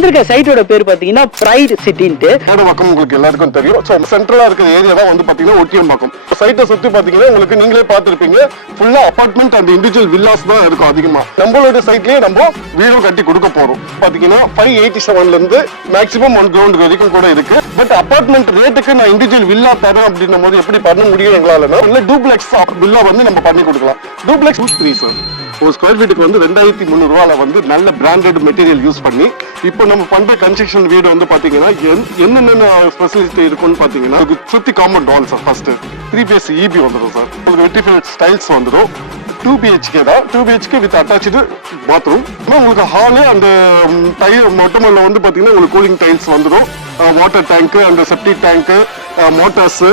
வந்திருக்க சைட்டோட பேர் பாத்தீங்கன்னா பிரைட் சிட்டின்ட்டு. மேடவாக்கம் உங்களுக்கு எல்லாருக்கும் தெரியும். ஸோ சென்ட்ரலா இருக்கிற ஏரியா தான் வந்து பாத்தீங்கன்னா ஒட்டியம்பாக்கம். சைட்டை சுத்தி பாத்தீங்கன்னா உங்களுக்கு நீங்களே பார்த்திருப்பீங்க, ஃபுல்லா அபார்ட்மெண்ட் அண்ட் இண்டிவிஜுவல் வில்லாஸ் தான் இருக்கும் அதிகமா. நம்மளோட சைட்லயே நம்ம வீடும் கட்டி கொடுக்க போறோம். பாத்தீங்கன்னா 587ல இருந்து மேக்ஸிமம் 1 கிரவுண்ட் வரைக்கும் கூட இருக்கு. பட் அபார்ட்மெண்ட் ரேட்டுக்கு நான் இண்டிவிஜுவல் வில்லா தரேன் அப்படின்னும் போது எப்படி பண்ண முடியும் எங்களால? டூப்ளெக்ஸ் வில்லா வந்து நம்ம பண்ணி கொடுக்கலாம். Duplex 3 sir. ஒரு ஸ்கொயர் ஃபீட்டுக்கு வந்து 2300 வந்து நல்ல பிராண்டட் மெட்டீரியல் யூஸ் பண்ணி இப்போ நம்ம பண்ற கன்ஸ்ட்ரக்ஷன் வீடு வந்து பாத்தீங்கன்னா என்னென்ன ஸ்பெஷலிட்டி இருக்குன்னு பாத்தீங்கன்னா சுத்தி compound wall sir. First 3 phase EB வந்துடும் சார். உங்களுக்கு வெட்டிஃபைட் ஸ்டைல்ஸ் வந்துடும். 2 BHK தான். 2 BHK வித் அட்டாச்சு பாத்ரூம். உங்களுக்கு ஹாலு அந்த டைல் மொட்டமல்ல வந்து பாத்தீங்கன்னா உங்களுக்கு கூலிங் டைல்ஸ் வந்துடும். வாட்டர் டேங்க் அந்த செப்டிக் டேங்க் மோட்டார்ஸ்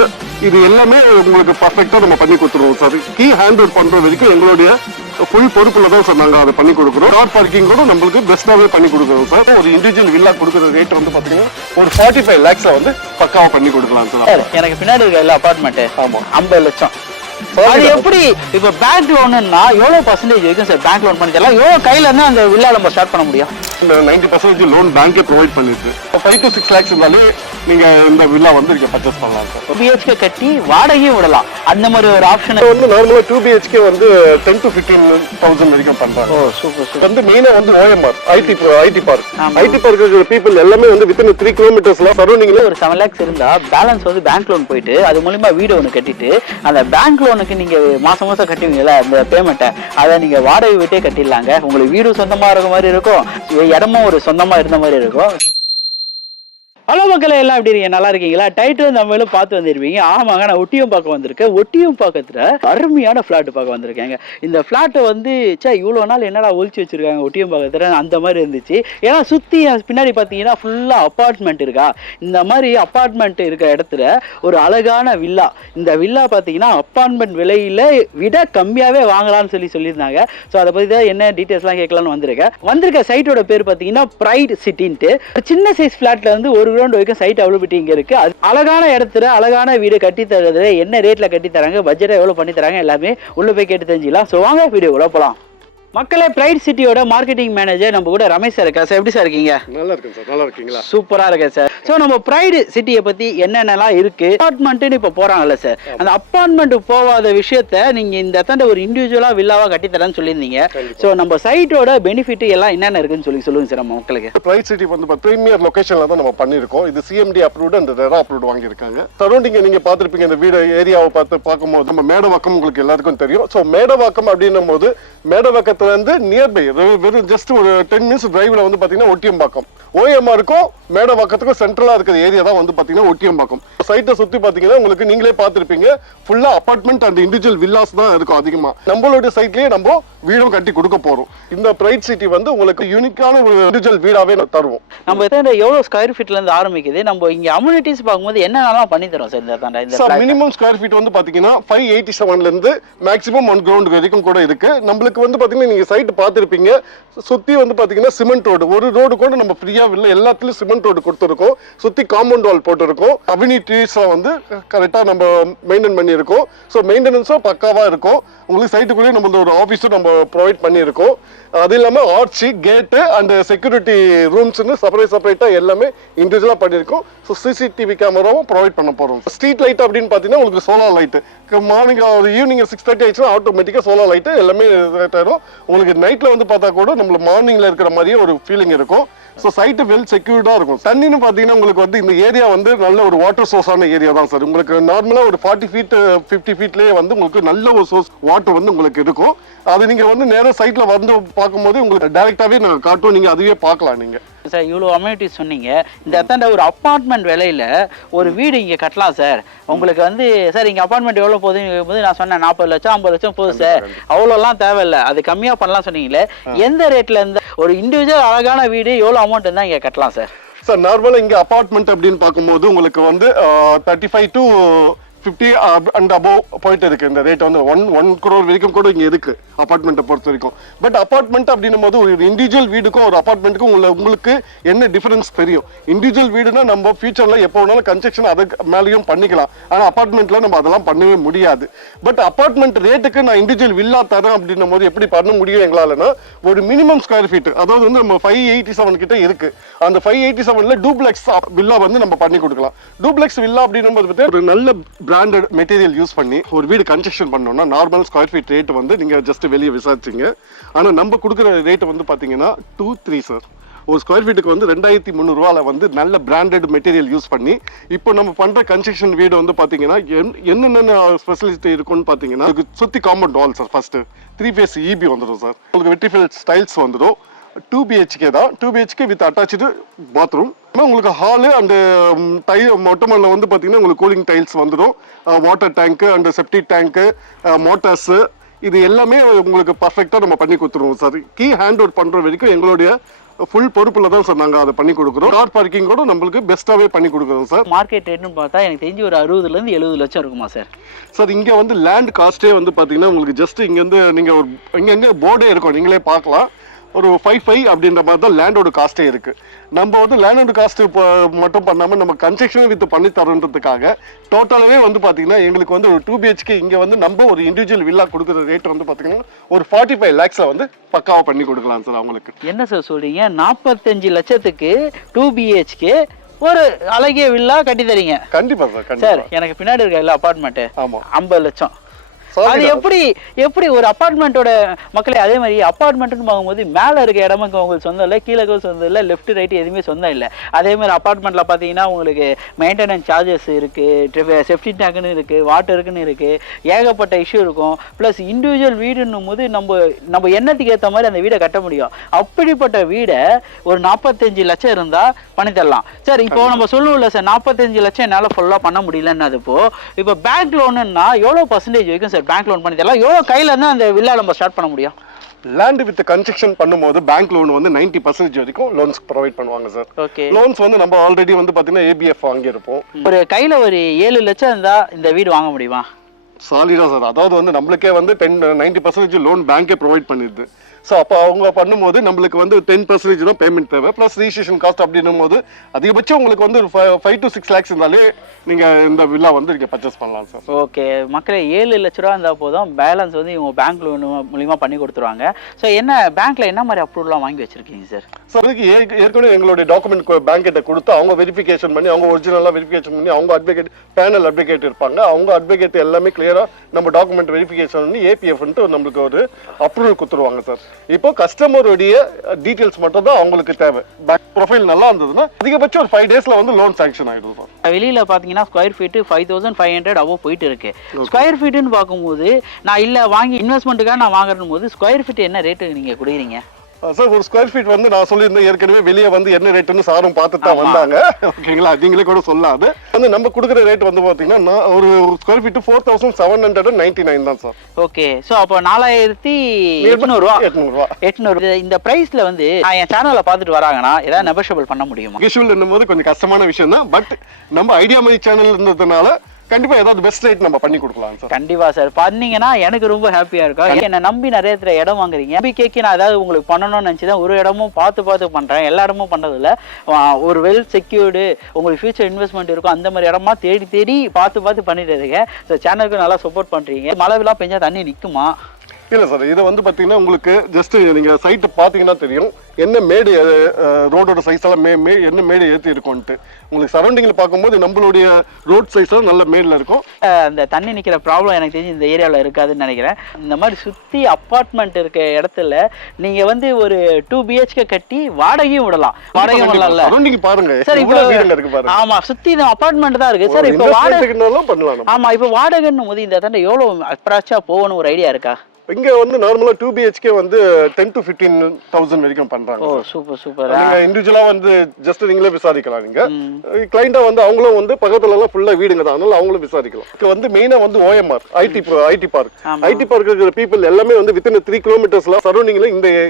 இது எல்லாமே உங்களுக்கு பர்ஃபெக்டா நம்ம பண்ணி கொடுத்துருவோம் சார். கீ ஹேண்டில் பண்ற வரைக்கும் எங்களுடைய ஃபுல் பொறுப்புல தான் சார் நாங்கள் அதை பண்ணி கொடுக்குறோம். கார் பார்க்கிங் கூட நம்மளுக்கு பெஸ்ட்டாகவே பண்ணி கொடுக்குறோம் சார். ஒரு இண்டிவிஜுவல் வில்லா கொடுக்குற ரேட் வந்து பாத்தீங்கன்னா ஒரு 45 lakhs வந்து பக்காவா பண்ணி கொடுக்கலாம் சார். எனக்கு பின்னாடி இருக்க எல்லா அபார்ட்மெண்ட் 50 லட்சம். அது எப்படி இப்ப பேங்க் லோன்னா எவ்வளவு பர்சன்டேஜ் வரைக்கும் சார் பேங்க் லோன் பண்ணிக்கலாம்? எவ்வளவு கையில இருந்து அந்த வில்லா நம்ம ஸ்டார்ட் பண்ண முடியும்? 90% லோன் பேங்கே ப்ரொவைட் பண்ணிருக்கு. 5 to 6 lakhs இருந்தாலே நீங்க இந்த வில்லா வந்து நீங்க பர்ச்சேஸ் பண்ணலாம் சார். 2 BHK கட்டி வாடகையும் விடலாம். அந்த மாதிரி ஒரு ஆப்ஷன் வந்து நார்மலா 2 BHK வந்து 10 to 15,000 வரைக்கும் பண்றாங்க. ஓ சூப்பர் சூப்பர். வந்து மெயினா வந்து OMR IT park. IT park இருக்கிற பீப்புள் எல்லாமே வந்து வித்தின் 3 கிலோமீட்டர்ஸ்ல சரௌண்டிங்ல ஒரு 7 lakhs இருந்தா பேலன்ஸ் வந்து பேங்க் லோன் போயிட்டு அது மூலமா வீடு ஒன்று கட்டிட்டு அந்த பேங்க் லோனுக்கு நீங்க மாசம் மாசம் கட்டுவீங்கல்ல அந்த பேமெண்ட்டை அதை நீங்க வாடகை விட்டே கட்டிடலாங்க. உங்களுக்கு வீடு சொந்தமா இருக்க மாதிரி இருக்கும், இடமும் ஒரு சொந்தமா இருந்த மாதிரி இருக்கும். ஹலோ மக்களே, எல்லாம் எப்படி இருக்கீங்க? நல்லா இருக்கீங்களா? டைட்டில் நம்மளும் பார்த்து வந்துருப்பீங்க. ஆமாங்க, நான் ஒட்டியம் பார்க்க வந்திருக்கேன். ஒட்டியம் பார்க்கத்துல அருமையான ஃபிளாட் பார்க்க வந்திருக்கேங்க. இந்த ஃபிளாட்டை வந்து இவ்வளோ நாள் என்னடா ஒழிச்சு வச்சிருக்காங்க ஒட்டியம் பார்க்கத்துல அந்த மாதிரி இருந்துச்சு. ஏன்னா சுற்றி பின்னாடி பார்த்தீங்கன்னா ஃபுல்லாக அப்பார்ட்மெண்ட் இருக்கா. இந்த மாதிரி அப்பார்ட்மெண்ட் இருக்கிற இடத்துல ஒரு அழகான வில்லா. இந்த வில்லா பார்த்தீங்கன்னா அப்பார்ட்மெண்ட் விலையில விட கம்மியாகவே வாங்கலாம்னு சொல்லியிருந்தாங்க. ஸோ அதை பற்றி தான் என்ன டீட்டெயில்ஸ்லாம் கேட்கலான்னு வந்திருக்க சைட்டோட பேர் பார்த்தீங்கன்னா பிரைட் சிட்டின்ட்டு. சின்ன சைஸ் ஃபிளாட்ல இருந்து ஒரு கிரவுண்ட் வரைக்கும் சைட் அவைலபிலிட்டி இங்க இருக்கு. அழகான இடத்துல அழகான வீடு கட்டி தரதுல என்ன ரேட்ல கட்டி தராங்க, பட்ஜெட் எவ்வளவு பண்ணி தராங்க, எல்லாமே உள்ள போய் கேட்டு தெரிஞ்சுக்கலாம். சோ வாங்க வீடியோக்குள்ள போலாம். மக்களே, பிரைட் சிட்டியோட மார்க்கெட்டிங் மேனேஜர் நம்ம கூட ரமேஷ் சார் இருக்கா. சார் எப்படி சார் இருக்கீங்க? நல்லா இருக்கேன் சார். நல்லா இருக்கீங்களா? சூப்பரா இருக்கேன் சார். சோ நம்ம பிரைட் சிட்டியை பத்தி என்னென்னலாம் இருக்கு, அபார்ட்மெண்ட்னு இப்ப போறாங்கல்ல சார், அந்த அபார்ட்மெண்ட் போகாத விஷயத்த நீங்க இந்த இடத்துல ஒரு இண்டிவிஜுவலா வில்லாவா கட்டி தரேன்னு சொல்லியிருந்தீங்க. சோ நம்ம சைட்டோட பெனிஃபிட் எல்லாம் என்னென்ன இருக்குன்னு சொல்லுங்க சார் நம்ம மக்களுக்கு. பிரைட் சிட்டி வந்து பிரீமியர் லொகேஷன்ல தான் நம்ம பண்ணிருக்கோம். இது CMD approved and RERA approved வாங்கியிருக்காங்க. சரௌண்டிங் நீங்க பார்த்திருப்பீங்க, இந்த வீடு ஏரியாவை பார்க்கும்போது நம்ம மேடவாக்கம் உங்களுக்கு எல்லாருக்கும் தெரியும். ஸோ மேடவாக்கம் அப்படின்னும் போது மேடவாக்கத்துல இருந்து நியர்பை வெறும் ஜஸ்ட் ஒரு 10 minutes டிரைவ்ல வந்து பாத்தீங்கன்னா ஒட்டியம்பாக்கம். OMRக்கும் மேடவாக்கத்துக்கும் சென்ட்ரலா இருக்கிற ஏரியா தான் வந்து பாத்தீங்கன்னா ஒட்டியம்பாக்கம். சைட்டை சுத்தி பாத்தீங்கன்னா உங்களுக்கு நீங்களே பார்த்திருப்பீங்க, ஃபுல்லா அபார்ட்மெண்ட் அண்ட் இண்டிவிஜுவல் வில்லாஸ் தான் இருக்கும் அதிகமா. நம்மளோட சைட்லயே நம்ம வீடும் கட்டி கொடுக்க போறோம். இந்த பிரைட் சிட்டி வந்து உங்களுக்கு யூனிக்கான ஒரு இண்டிவிஜுவல் வீடாவே தருவோம். நம்ம எவ்வளவு ஸ்கொயர் ஃபீட்ல இருந்து ஆரம்பிக்குது, நம்ம இங்க அம்யூனிட்டிஸ் பார்க்கும்போது என்னென்னலாம் பண்ணி தரோம் சார்? மினிமம் ஸ்கொயர் ஃபீட் வந்து பாத்தீங்கன்னா 587ல இருந்து மேக்ஸிமம் 1 கிரவுண்ட் வரைக்கும் கூட இருக்கு. நம்மளுக்கு வந்து பாத்தீங்கன்னா நீங்க சைட் பார்த்திருப்பீங்க, சுத்தி வந்து பாத்தீங்கன்னா சிமெண்ட் ரோடு, ஒரு ரோடு கூட நம்ம ஃப்ரீயா இல்ல, எல்லாத்துலயும் சிமெண்ட் ரோடு கொடுத்துருக்கோம். சுத்தி காம்பவுண்ட் வால் போட்டுருக்கோம். அம்யூனிட்டிஸ் வந்து கரெக்டா நம்ம மெயின்டைன் பண்ணி இருக்கோம். ஸோ மெயின்டெனன்ஸும் பக்காவா இருக்கும். உங்களுக்கு சைட்டுக்குள்ளேயே நம்ம ஒரு ஆஃபீஸும் நம்ம ப்ரொவைட் பண்ணியிருக்கோம். அது இல்லாமல் ஆர்ச்சி கேட்டு அண்ட் செக்யூரிட்டி ரூம்ஸ்னு செப்பரேட்டா எல்லாமே இண்டிவிஜுவலா பண்ணியிருக்கோம். ஸோ CCTV கேமராவும் ப்ரொவைட் பண்ண போறோம். ஸ்ட்ரீட் லைட் அப்படின்னு பார்த்தீங்கன்னா உங்களுக்கு சோலார் லைட்டு மார்னிங் ஈவினிங் 6:30 ஆயிடுச்சுன்னா ஆட்டோமேட்டிக்காக சோலார் லைட்டு எல்லாமே ஆயிடும். உங்களுக்கு நைட்ல வந்து பார்த்தா கூட நம்மள மார்னிங்ல இருக்கிற மாதிரியே ஒரு ஃபீலிங் இருக்கும். ஸோ சைட்டு வெல் செக்யூர்டா இருக்கும். தண்ணின்னு பார்த்தீங்கன்னா உங்களுக்கு வந்து இந்த ஏரியா வந்து நல்ல ஒரு வாட்டர் சோர்ஸான ஏரியா தான் சார். உங்களுக்கு நார்மலா ஒரு 40 feet 50 feetலயே வந்து உங்களுக்கு நல்ல ஒரு சோர்ஸ் வாட்டர் வந்து உங்களுக்கு இருக்கும். அது நீங்க வந்து நேரா சைட்ல வந்து பார்க்கும்போது உங்களுக்கு டைரக்டாவே நாங்கள் காட்டுவோம், நீங்க அதுவே பார்க்கலாம். நீங்க சார் இவ்வளோ அம்யூனிட்டிஸ் சொன்னீங்க, இந்த இடத்தாண்ட ஒரு அப்பார்ட்மெண்ட் விலையில ஒரு வீடு இங்கே கட்டலாம் சார். உங்களுக்கு வந்து சார் இங்கே அப்பார்ட்மெண்ட் எவ்வளோ போகுது நான் சொன்னேன் 40 லட்சம் 50 லட்சம் போகுது சார், அவ்வளோலாம் தேவையில்லை, அது கம்மியாக பண்ணலாம் சொன்னீங்களே, எந்த ரேட்ல இருந்து ஒரு இண்டிவிஜுவல் அழகான வீடு எவ்வளோ அமௌண்ட் இருந்தால் இங்கே கட்டலாம் சார்? சார் நார்மலாக இங்கே அப்பார்ட்மெண்ட் அப்படின்னு பார்க்கும்போது உங்களுக்கு வந்து 35 to 50 அண்ட் அபோவ் போயிட்டு இருக்கு இந்த ரேட் வந்து 1 crore வரைக்கும் கூட இங்க இருக்கு அபார்ட்மெண்ட்டை பொறுத்த வரைக்கும். பட் அபார்ட்மெண்ட் அப்படின்னும் போது ஒரு இண்டிவிஜுவல் வீடுக்கும் ஒரு அபார்ட்மெண்ட்டுக்கும் உங்களுக்கு என்ன டிஃபரன்ஸ் தெரியும். இண்டிவிஜுவல் வீடுனா நம்ம ஃபியூச்சர்ல எப்போ வேணாலும் கன்ஸ்ட்ரக்ஷன் அதுக்கு மேலேயும் பண்ணிக்கலாம். ஆனா அபார்ட்மெண்ட்ல நம்ம அதெல்லாம் பண்ணவே முடியாது. பட் அபார்ட்மெண்ட் ரேட்டுக்கு நான் இண்டிவிஜுவல் வில்லா தரேன் அப்படின்னும் போது எப்படி பண்ண முடியும் எங்களாலனா, ஒரு மினிமம் ஸ்கொயர் ஃபீட் அதாவது வந்து நம்ம 587 கிட்ட இருக்கு. அந்த 587ல டூப்ளெக்ஸ் வில்லா வந்து நம்ம பண்ணி கொடுக்கலாம். டூப்ளெக்ஸ் வில்லா அப்படின்னும் போது ஒரு நல்ல பிராண்டட் மெட்டீரியல் யூஸ் பண்ணி ஒரு வீடு கன்ஸ்ட்ரக்ஷன் பண்ணோம்னா நார்மல் ஸ்கொயர் ஃபீட் ரேட் வந்து நீங்க ஜஸ்ட் வெளியே விசாரிச்சிங்க. ஆனா நம்ம கொடுக்குற ரேட் வந்து பாத்தீங்கன்னா 2-3 சார். ஒரு ஸ்கொயர் ஃபீட்டுக்கு வந்து 2300 ரூபாயில வந்து நல்ல பிராண்டட் மெட்டீரியல் யூஸ் பண்ணி இப்போ நம்ம பண்ற கன்ஸ்ட்ரக்ஷன் வீடு வந்து பாத்தீங்கன்னா என்னென்ன ஸ்பெஷலிஸ்ட் இருக்குன்னு பாத்தீங்கன்னா சுத்தி compound wall sir. First 3 face EB வந்துடும் சார். உங்களுக்கு வெட்டிஃபில் ஸ்டைல்ஸ் வந்துடும். 2 BHK தான். 2 BHK வித் அட்டாச்சு பாத்ரூம். உங்களுக்கு ஹாலு அண்ட் மொட்டமல்ல வந்து பாத்தீங்கன்னா உங்களுக்கு கூலிங் டைல்ஸ் வந்துடும். Water tank and septic tank, motors, இது எல்லாமே உங்களுக்கு பர்ஃபெக்டா நம்ம பண்ணி கொடுத்துருவோம் சார். கீ ஹேண்ட் ஓவர் பண்ற வரைக்கும் எங்களுடைய ஃபுல் பொறுப்புல தான் சார் நாங்க அதை பண்ணி கொடுக்குறோம். கார் பார்க்கிங் கூட நம்மளுக்கு பெஸ்ட்டாவே பண்ணி கொடுக்குறோம் சார். மார்க்கெட் ரேட்னு பார்த்தா எனக்கு தெரிஞ்சு ஒரு 60 ல இருந்து 70 லட்சம் இருக்குமா சார்? சார் இங்க வந்து லேண்ட் காஸ்டே வந்து பாத்தீங்கன்னா உங்களுக்கு ஜஸ்ட் இங்க இருந்து நீங்க ஒரு இங்க போர்டே இருக்கும், நீங்களே பார்க்கலாம். ஒரு 5.5 அப்படின்ற மாதிரி தான் லேண்டோட காஸ்டே இருக்கு. நம்ம வந்து லேண்டோட காஸ்ட் மட்டும் பண்ணாம நம்ம கன்ஸ்ட்ரக்ஷன் வித் பண்ணி தரன்றதுக்காக டோட்டலாவே வந்து பாத்தீங்கன்னா எங்களுக்கு வந்து ஒரு 2 BHK இங்க வந்து நம்ம ஒரு இண்டிவிஜுவல் வில்லா கொடுக்குற ரேட் வந்து பாத்தீங்கன்னா ஒரு 45 lakhsல வந்து பக்காவா பண்ணி கொடுக்கலாம் சார் அவங்களுக்கு. என்ன சார் சொல்றீங்க? 45 லட்சத்துக்கு 2 BHK ஒரு அழகிய வில்லா கட்டி தரீங்க? கண்டிப்பா சார். சார் எனக்கு பின்னாடி இருக்க அபார்ட்மெண்ட் 50 லட்சம். அது எப்படி ஒரு அபார்ட்மெண்ட்டோட மக்களே, அதே மாதிரி அபார்ட்மெண்ட்னு பார்க்கும்போது மேலே இருக்க இடமுக்கு உங்களுக்கு சொந்தம் இல்லை, கீழே சொந்தம் இல்லை, லெஃப்ட் ரைட் எதுவுமே சொந்தம் இல்லை. அதே மாதிரி அபார்ட்மெண்ட்ல பார்த்தீங்கன்னா உங்களுக்கு மெயின்டெனன்ஸ் சார்ஜஸ் இருக்கு, செப்டி டேங்க்னு இருக்கு, வாட்டருக்குன்னு இருக்கு, ஏகப்பட்ட இஷ்யூ இருக்கும். ப்ளஸ் இண்டிவிஜுவல் வீடுன்னும் போது நம்ம எண்ணத்துக்கு ஏற்ற மாதிரி அந்த வீடை கட்ட முடியும். அப்படிப்பட்ட வீடை ஒரு 45 லட்சம் இருந்தா பண்ணி தரலாம் சார். இப்போ நம்ம சொல்லுவோம்ல சார் 45 லட்சம் என்னால் ஃபுல்லாக பண்ண முடியலன்னு. இப்போ பேங்க் லோனுன்னா எவ்வளோ பர்சன்டேஜ் வைக்கும் சார் பேங்க் லோன் பண்ணி தரலாம்? எவ்வளவு கையில இருந்து அந்த வில்லா நம்ம ஸ்டார்ட் பண்ண முடியும்? லேண்ட் வித் கன்ஸ்ட்ரக்ஷன் பண்ணும்போது பேங்க் லோன் வந்து 90% வரைக்கும் லோன்ஸ் ப்ரொவைட் பண்ணுவாங்க சார். ஓகே. லோன்ஸ் வந்து நம்ம ஆல்ரெடி வந்து பாத்தீங்கன்னா ABF வாங்கியிருப்போம். ஒரு கையில ஒரு 7 லட்சம் இருந்தா இந்த வீடு வாங்க முடியுமா? சாலிடா சார். அதாவது வந்து நம்மளுக்கே வந்து 90% லோன் பேங்கே ப்ரொவைட் பண்ணிடுது. ஸோ அப்போ அவங்க பண்ணும்போது நம்மளுக்கு வந்து 10% தான் பேமெண்ட் தேவை. ப்ளஸ் ரிஜிஸ்ட்ரேஷன் காஸ்ட் அப்படின்னும் போது அதிகபட்சம் உங்களுக்கு வந்து ஒரு 5 to 6 lakhs இருந்தாலே நீங்கள் இந்த வில்லா வந்து நீங்கள் பர்ச்சேஸ் பண்ணலாம் சார். ஓகே மக்களே, 7 லட்ச ரூபா இருந்தால் போதும், பேலன்ஸ் வந்து இவங்க பேங்க் லோன் மூலியமாக பண்ணி கொடுத்துருவாங்க. ஸோ என்ன பேங்க்ல என்ன மாதிரி அப்ரூவல்லாம் வாங்கி வச்சிருக்கீங்க சார்? சார் அதுக்கு ஏற்கனவே எங்களுடைய டாக்குமெண்ட் பேங்க் கிட்ட கொடுத்து அவங்க வெரிஃபிகேஷன் பண்ணி அவங்க ஒரிஜினலாக வெரிஃபிகேஷன் பண்ணி அவங்க அட்வொகேட் பேனல் அட்வொகேட் இருப்பாங்க. அவங்க அட்வொகேட் எல்லாமே கிளியராக நம்ம டாக்குமெண்ட் வெரிஃபிகேஷன் பண்ணி APFன்ட்டு நம்மளுக்கு ஒரு அப்ரூவல் கொடுத்துருவாங்க சார். இப்போ கஸ்டமருடைய டீடைல்ஸ் மட்டும் தான் அவங்களுக்கு தேவை. பேங்க் ப்ரொஃபைல் நல்லா இருந்ததுன்னா அதிகபட்சம் ஒரு 5 daysல வந்து லோன் சாங்ஷன் ஆயிடும் சார். வெளியில பாத்தீங்கன்னா ஸ்கொயர் ஃபீட் 5500 அவ்வளோ போயிட்டு இருக்கு. ஸ்கொயர் ஃபீட்னு பார்க்கும்போது நான் இல்ல வாங்கி இன்வெஸ்ட்மெண்ட்டுக்காக நான் வாங்குறேன் போது ஸ்கொயர் ஃபீட் என்ன ரேட்டு நீங்க கொடுக்குறீங்க சார்? ஒரு ஸ்கொயர் ஃபீட் வந்து நான் சொல்லியிருந்தேன் ஏற்கனவே, வெளியே வந்து என்ன ரேட்டுன்னு சாரும் பார்த்து தான் வந்தாங்க. ஓகேங்களா, நீங்களே கூட சொல்லாது. வந்து நம்ம கொடுக்குற ரேட் வந்து பார்த்தீங்கன்னா ஒரு ஸ்கொயர் ஃபீட் 4799 தான் சார். ஓகே. ஸோ அப்போ 4800 இந்த பிரைஸ்ல வந்து நான் என் சேனல்ல பார்த்துட்டு வராங்கன்னா ஏதாவது நெகோஷியபிள் பண்ண முடியுமா? நெகோஷியபிள் என்னும்போது கொஞ்சம் கஷ்டமான விஷயம் தான். பட் நம்ம ஐடியா மாதிரி சேனல் இருந்ததுனால கண்டிப்பா ஏதாவது பெஸ்ட் ரேட் நம்ம பண்ணி கொடுக்கலாம் சார். கண்டிப்பா சார், பண்ணீங்கன்னா எனக்கு ரொம்ப ஹாப்பியா இருக்கும். என்ன நம்பி நிறைய இடம் வாங்குறீங்க. நம்பிக்கைக்கு நான் ஏதாவது உங்களுக்கு பண்ணணும்னு நினைச்சுதான் ஒரு இடமும் பார்த்து பண்றேன். எல்லா இடமும் பண்றதில்ல. ஒரு வெல் செக்யூர்டு உங்களுக்கு ஃபியூச்சர் இன்வெஸ்ட்மெண்ட் இருக்கும் அந்த மாதிரி இடமா தேடி பார்த்து பண்ணிட்டு இருக்கேன். ஸோ சேனலுக்கு நல்லா சப்போர்ட் பண்றீங்க. மழை விழா பெஞ்சா தண்ணி நிற்குமா? இல்லை சார், இதை வந்து பார்த்தீங்கன்னா உங்களுக்கு ஜஸ்ட் நீங்கள் சைட்டு பார்த்தீங்கன்னா தெரியும் என்ன மேடு ரோடோட சைஸ் எல்லாம் என்ன மேடு ஏற்றி இருக்கும்ட்டு. உங்களுக்கு சரௌண்டிங்கில் பார்க்கும்போது நம்மளுடைய ரோட் சைஸ்லாம் நல்ல மேடில் இருக்கும். அந்த தண்ணி நிற்கிற ப்ராப்ளம் எனக்கு தெரிஞ்சு இந்த ஏரியாவில் இருக்காதுன்னு நினைக்கிறேன். இந்த மாதிரி சுற்றி அப்பார்ட்மெண்ட் இருக்க இடத்துல நீங்கள் வந்து ஒரு 2 BHK கட்டி வாடகையும் விடலாம். வாடகையும் விடலாம்ல? சரௌண்டிங் பாருங்க சார். இப்போ இருக்கு பாருங்க. ஆமா, சுற்றி இந்த அப்பார்ட்மெண்ட் தான் இருக்கு சார். இப்போ வாடகை பண்ணலாம். ஆமா, இப்போ வாடகைன்னும் போது இந்த தண்டை எவ்வளோ அப்ராச்சா போகணும் ஒரு ஐடியா இருக்கா? இங்க வந்து நார்மலா 2 BHK வந்து 10 to 15,000 வரைக்கும் பண்றாங்க. ஓ சூப்பர் சூப்பர். நீங்க இண்டிவிஜுவலா வந்து ஜஸ்ட் நீங்களே விசாரிக்கலாம். நீங்க கிளைண்டா வந்து அவங்களும் வந்து பக்கத்துல எல்லாம் ஃபுல்லா வீடுங்க தான், அதனால அவங்களும் விசாரிக்கலாம். இது வந்து மெயினா வந்து OMR ஐடி பார்க் இருக்கிற பீப்புள் எல்லாமே வந்து வித்தின் 3 கிலோமீட்டர்ஸ்ல சரௌண்டிங்ல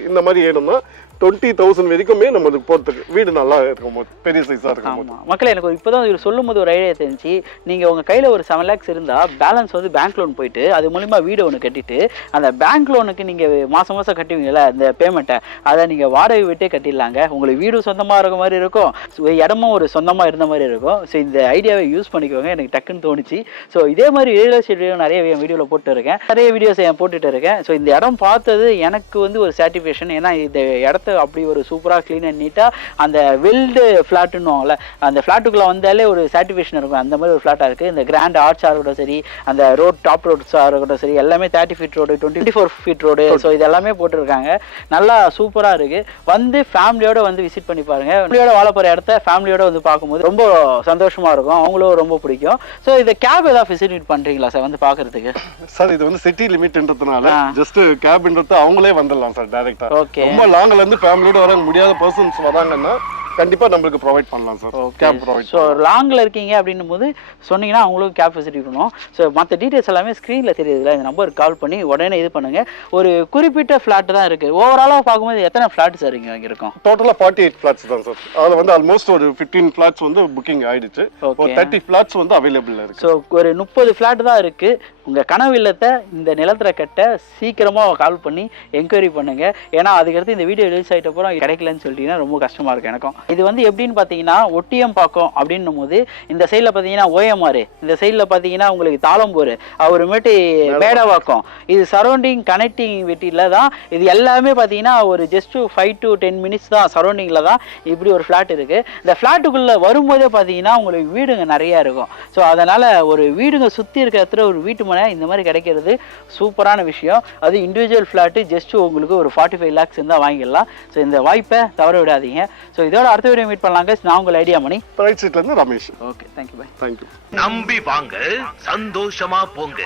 இந்த மாதிரி ஏணும்னா 20,000 வரைக்குமே நம்ம போறதுக்கு வீடு நல்லா இருக்கும் போது, பெரிய சைஸா இருக்கும் போது. மக்களே எனக்கு இப்போதான் இவர் சொல்லும் போது ஒரு ஐடியா தெரிஞ்சு, நீங்க உங்க கையில ஒரு 7 lakhs இருந்தா பேலன்ஸ் வந்து பேங்க் லோன் போயிட்டு அது மூலியமா வீடு ஒன்று கட்டிட்டு அந்த பேங்க் லோனுக்கு நீங்க மாசம் மாசம் கட்டுவீங்கல்ல அந்த பேமெண்ட்டை, அதை நீங்க வாடகை விட்டே கட்டிடலாங்க. உங்களுக்கு வீடும் சொந்தமா இருக்க மாதிரி இருக்கும், இடமும் ஒரு சொந்தமா இருந்த மாதிரி இருக்கும். ஸோ இந்த ஐடியாவை யூஸ் பண்ணிக்கோங்க, எனக்கு டக்குன்னு தோணுச்சு. ஸோ இதே மாதிரி ரியல் எஸ்டேட் வீடியோ நிறைய வீடியோவில் போட்டு இருக்கேன், நிறைய வீடியோஸ் போட்டுட்டு இருக்கேன். ஸோ இந்த இடம் பார்த்தது எனக்கு வந்து ஒரு சாட்டிஸ்ஃபேக்ஷன். ஏன்னா இந்த இடத்த அப்படி ஒரு சூப்பராக க்ளீன் அண்ட் நீட்டாக அந்த வெல்டு ஃப்ளாட்டுன்னுவாங்கல்ல, அந்த ஃப்ளாட்டுக்குள்ளே வந்தாலே ஒரு சாட்டிஸ்ஃபேக்ஷன் இருக்கும். அந்த மாதிரி ஒரு ஃப்ளாட்டாக இருக்குது. இந்த கிராண்ட் ஆர்ட்ஸாக இருக்கட்டும் சரி, அந்த ரோட் டாப் ரோட்ஸாக இருக்கட்டும் சரி, எல்லாமே 30 feet road, 24 feet road, so இது எல்லாமே போட்டிருக்காங்க. நல்லா சூப்பராக இருக்குது. வந்து ஃபேமிலியோட வந்து விசிட் பண்ணி பாருங்க. ஃபேமிலியோட வாழ போகிற இடத்த ஃபேமிலியோட வந்து பார்க்கும்போது ரொம்ப சந்தோஷமாக இருக்கும், அவங்களும் ரொம்ப பிடிக்கும். ஸோ இந்த கேப் ஏதாவது ஃபெசிலிட்டேட் பண்ணுறீங்களா சார் வந்து பார்க்கறதுக்கு? சார் இது வந்து சிட்டி லிமிட்ன்றதுனால ஜஸ்ட் கேப்ன்றது அவங்களே வந்துடலாம் சார் டைரக்டா. ஓகே. ரொம்ப லாங்ல இருந்து ஃபேமிலியோட வர முடியாத பர்சன்ஸ் வராங்கன்னா கண்டிப்பா நம்மளுக்கு ப்ரொவைட் பண்ணலாம் சார். Gap provide. ஸோ லாங்கில் இருக்கீங்க அப்படின்னும் போது சொன்னீங்கன்னா அவங்களுக்கு கேப் ஃபெசிலிட்டி பண்ணணும். ஸோ மற்ற டீட்டெயில்ஸ் எல்லாமே ஸ்க்ரீனில் தெரியுதுல, இந்த நம்பருக்கு கால் பண்ணி உடனே இது பண்ணுங்க. ஒரு குறிப்பிட்ட ஃப்ளாட் தான் இருக்கு. ஓவராலாக பார்க்கும்போது எத்தனை ஃப்ளாட் சார் இங்கே இருக்கும்? டோட்டலாக 48 ஃபிளாட்ஸ் தான் சார். அதில் வந்து ஆல்மோஸ்ட் ஒரு 15 ஃபிளாட்ஸ் வந்து புக்கிங் ஆயிடுச்சு. ஒரு 30 ஃபிளாட்ஸ் வந்து அவைலபிள் இருக்கு. ஸோ ஒரு 30 ஃபிளாட் தான் இருக்கு. உங்க கனவு இல்லத்தை இந்த நிலத்துல கட்ட சீக்கிரமா கால் பண்ணி என்கொயரி பண்ணுங்க. ஏன்னா அதுக்கடுத்து இந்த வீடியோ ரிலீஸ் ஆகிட்ட அப்புறம் கிடைக்கலன்னு சொல்லிட்டீங்கன்னா ரொம்ப கஷ்டமா இருக்கு எனக்கும். இது வந்து எப்படின்னு பார்த்தீங்கன்னா ஒட்டியம்பாக்கம் அப்படின்னும் போது இந்த சைடில் பார்த்தீங்கன்னா OMR, இந்த சைடில் பார்த்தீங்கன்னா உங்களுக்கு தாளம்பூர், அப்புறமேட்டு மேடவாக்கம், இது சரௌண்டிங் கனெக்டிங் வெட்டியில் தான். இது எல்லாமே பார்த்தீங்கன்னா ஒரு ஜஸ்ட் 5 to 10 minutes தான் சரௌண்டிங்கில் தான் இப்படி ஒரு ஃப்ளாட் இருக்கு. இந்த ஃப்ளாட்டுக்குள்ளே வரும்போதே பார்த்தீங்கன்னா உங்களுக்கு வீடுங்க நிறையா இருக்கும். ஸோ அதனால் ஒரு வீடுங்க சுற்றி இருக்கிற இடத்துல ஒரு வீட்டு இந்த மாதிரி கிடைக்கிறது சூப்பரான விஷயம். அது இண்டிவிஜுவல் ஃபிளாட் ஜஸ்ட் உங்களுக்கு ஒரு 45 lakhs இருந்தால் வாங்கிடலாம். ஸோ இந்த வாய்ப்பை தவற விடாதீங்க. ஸோ இதோட அடுத்த வீடியோ மீட் பண்ணலாங்க. நான் உங்கள் ஐடியா மணி, ரைட் சைட்ல இருந்து Ramesh. Okay, thank you, bye. Thank you. நம்பி வாங்க, சந்தோஷமா போங்க.